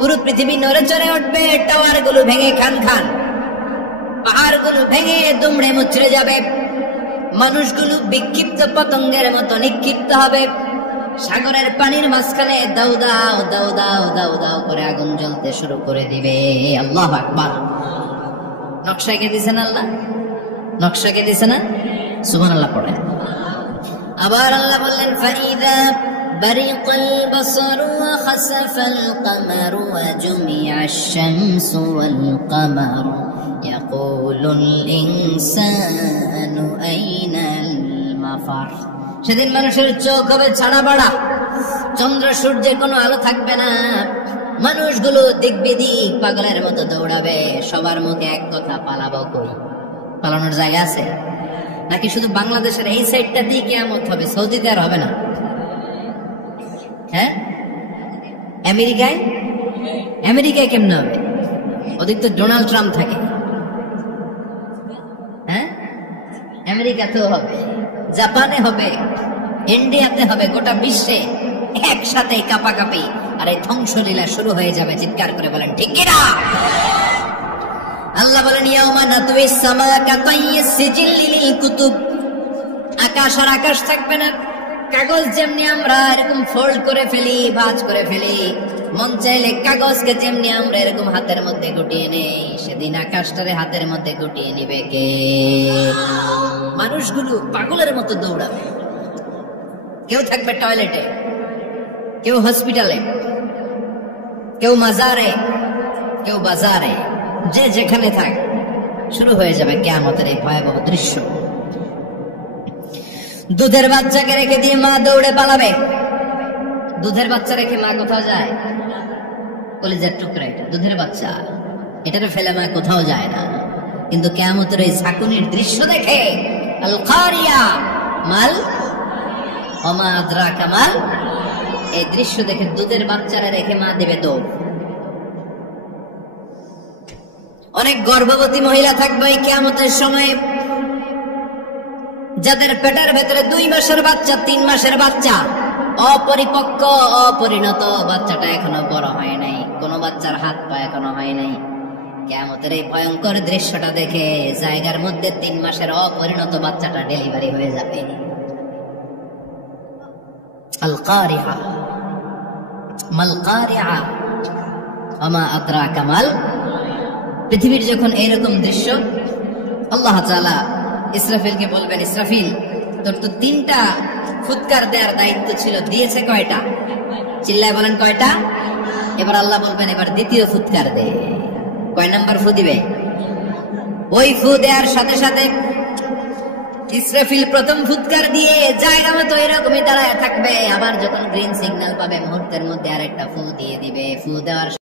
পুরো পৃথিবী নড়ে চড়ে উঠবে, টাওয়ার গুলো ভেঙে খান খান, পাহাড় গুলো ভেঙে দুমড়ে মুচড়ে যাবে, মানুষগুলো বিক্ষিপ্ত পতঙ্গের মতো নিক্ষিপ্ত হবে, সাগরের পানির মাঝখানে দাউ দাউ দাউ দাউ দাউ দাউ করে আগুন জ্বলতে শুরু করে দিবে। আল্লাহু আকবার। নকশা এঁকে দিছেন আল্লাহ, নকশা এঁকে দিছে না? সুবহানাল্লাহ পড়ে। আবার আল্লাহ বললেন ফাইদা বারিকাল বাসারু ওয়া খাসাফাল কামারু ওয়া জুমিআশ শামসু ওয়াল কামারু ইয়াকুলুল ইনসানু আইনাল মাফার। সেদিন মানুষের চোখ হবে ছাড়া বাড়া, চন্দ্র সূর্যের কোনো আলো থাকবে না, মানুষগুলো দিক বিদিক পাগলের মতো দৌড়াবে, সবার মুখে এক কথা, পালাবো কই? পালানোর জায়গা আছে নাকি? শুধু বাংলাদেশের এই সাইডটা দিয়ে কিয়ামত হবে, সৌদিতে আর হবে না? হ্যাঁ, আমেরিকায়, আমেরিকায় কেমনে হবে? ওদিক তো ডোনাল্ড ট্রাম্প থাকে। হ্যাঁ, আমেরিকাতেও হবে, জাপানে হবে, ইন্ডিয়াতে হবে, গোটা বিশ্বে একসাথে কাপাকাপি আর এই ধ্বংসলীলা শুরু হয়ে যাবে। চিৎকার করে বলেন ঠিক কিনা? আল্লাহ বলেন ইয়াউমা নাতুইস সামা কাতাইয়িস সিজিল লিল কুতুব। আকাশ আর আকাশ থাকবে না, কাগজ যেমনি আমরা এরকম ফোল্ড করে ফেলি, ভাঁজ করে ফেলি, মন চাইলে কাগজকে যেমনি আমরা এরকম হাতের মধ্যে গুটিয়ে নেই, সেদিন আকাশটারে হাতের মধ্যে গুটিয়ে নিবে কে? মানুষগুলো পাগলের মতো দৌড়াবে, কেউ থাকবে টয়লেটে, কেউ হসপিটালে, কেউ মাজারে, কেউ বাজারে, যে যেখানে থাক, শুরু হয়ে যাবে কিয়ামতের এই ভয়াবহ দৃশ্য। দুধের বাচ্চাকে রেখে দিয়ে মা দৌড়ে পালাবে। দুধের বাচ্চা রেখে মা কোথাও যায়? কলিজার টুকরা এটা, দুধের বাচ্চা, এটারে ফেলে মা কোথাও যায় না। কিন্তু কিয়ামতের এই ঝাঁকুনির দৃশ্য দেখে, আল কারিয়া মাল ওমা আদরাকা মাল, এই দৃশ্য দেখে দুধের বাচ্চারা রেখে মা দেবে দৌড়। অনেক গর্ভবতী মহিলা থাকবে এই কিয়ামতের সময়, যাদের পেটের ভেতরে 2 মাসের বাচ্চা, 3 মাসের বাচ্চা, অপরিপক্ক অপরিণত, বাচ্চাটা এখনো বড় হয় নাই, কোন বাচ্চার হাত পা এখনো হয় নাই। কিয়ামতের এই ভয়ঙ্কর দৃশ্যটা দেখে জায়গার মধ্যে 3 মাসের অপরিণত বাচ্চাটা ডেলিভারি হয়ে যাবে। আল কারিআ মাল কারিআ ওমা আদরাকা মাল। পৃথিবীর যখন এইরকম দৃশ্য, আল্লাহ তাআলা ইসরাফিলকে বলবেন, ইসরাফিল তোর তো 3টা ফুৎকার দেওয়ার দায়িত্ব ছিল, দিয়েছে কয়টা? চিল্লায় বলেন কয়টা? এবার আল্লাহ বলবেন এবার দ্বিতীয় ফুৎকার দে। কয় নাম্বার ফু দিবে? ওই ফু দেওয়ার সাথে সাথে ইসরাফিল প্রথম ফুৎকার দিয়ে জায়গা মতো এরকমই দাঁড়ায় থাকবে, আবার যখন গ্রিন সিগন্যাল পাবে মুহূর্তের মধ্যে আরেকটা ফু দিয়ে দিবে। ফু দেওয়ার